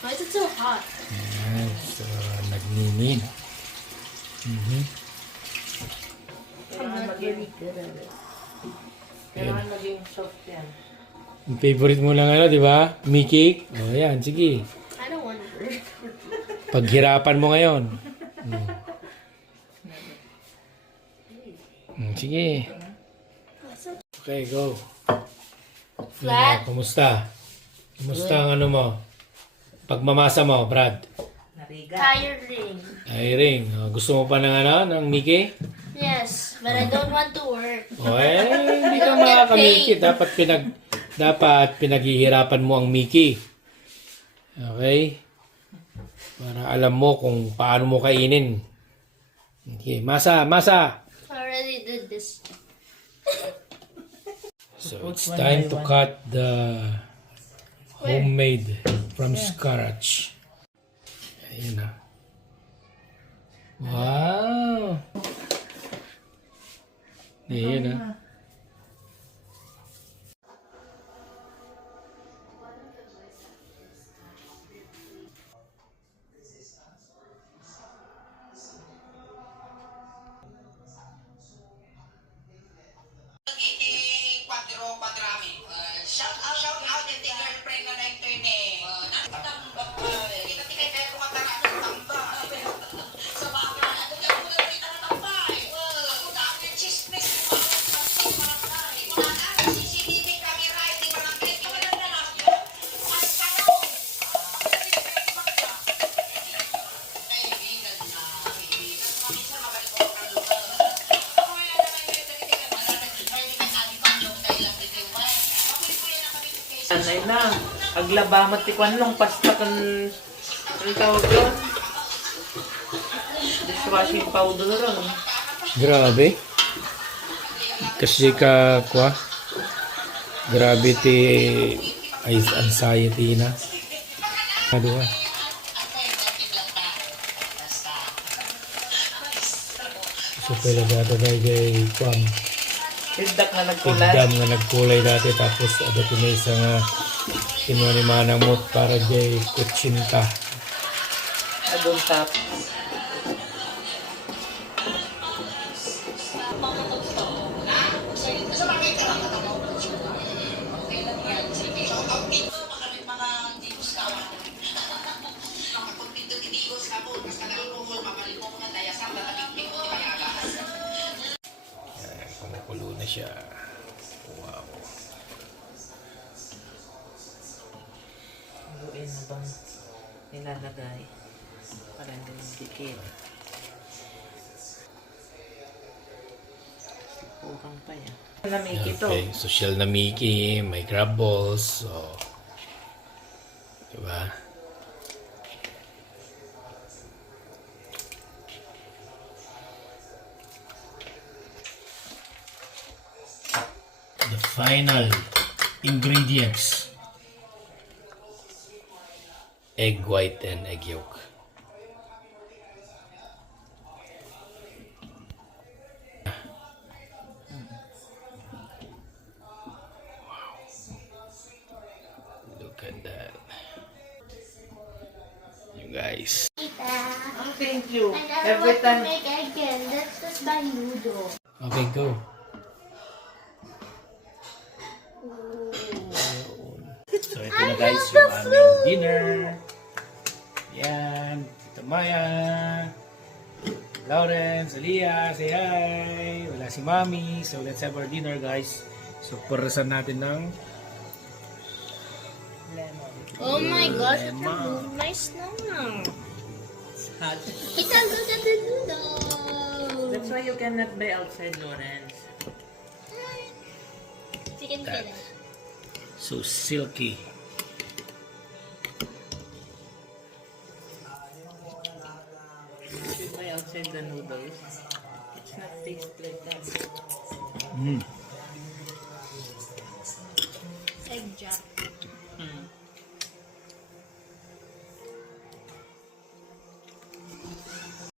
Why is it so hot? Ayan, so nagninid. I'm not very good at it. Kailangan maging soft yan. Yung favorite mo lang di ba? Mickey? O yan, sige. I don't want to work. Paghirapan mo ngayon. Sige. Okay, go. Flat. Kumusta? Kumusta ang ano mo? Pagmamasa mo, Brad? Nariga. Tiring. Ring. Gusto mo pa ng ano? Ng Mickey? Yes, but I don't want to work. O hindi ka Don't get makakamiki. paid. Dapat pinaghihirapan mo ang Mickey. Okay? Para alam mo kung paano mo kainin. Okay, masa. I already did this. So it's time to cut the homemade from scratch. Ayun na. Wow! Ayun na. Shout out yung girlfriend na na-intern eh. Nakatambak pa eh. Kita kay Pedro Matara ng tambak. Sa baka, ano ka mo na kita na tambay? Ako dami yung chismis. Mga CCTV camera, hindi ba lang kayo? Wala na lang. Ay, kano? Kaibigan na. Mamisa magaling ko ang lugar. Ako wala naman yung nagtitingan. Hindi ka sabi pa yung kailang bitiway. Anay na. Aglaba matikwan lang. Pasta kan... Ano tawag doon? Dishwashing powder lang. Grabe. Kasi gravity anxiety na. Aduh. So pala dati kay kuan. Tindak na nagkulay. Tigdam nga nagkulay dati tapos ada pinisa nga kinuha ni Manang Mot para jay kutsinta. Adong tap. Kumukulo na siya. Wow. Luin na bang nilalagay para hindi dikit. Purang pa yan. Lamig ito. Okay, social na Mickey, may crab balls. So, diba? The final ingredients. Egg white and egg yolk. Look at that. You guys. Oh, thank you. And I Every want to time. make again. Let's just buy noodle. Okay, go. So ito na guys yung aming dinner. Yan. Tita Maya. Lawrence, Aliyah, say hi. Wala si Mami. So let's have our dinner guys. So perasan natin ng Lemon. Oh my gosh, I can Lemon. move my stomach. Hot. Kita, look at the noodle. That's why you cannot buy outside, Lawrence. Chicken that. fillet. So silky. If you buy outside the noodles, it's not taste like that. Mm.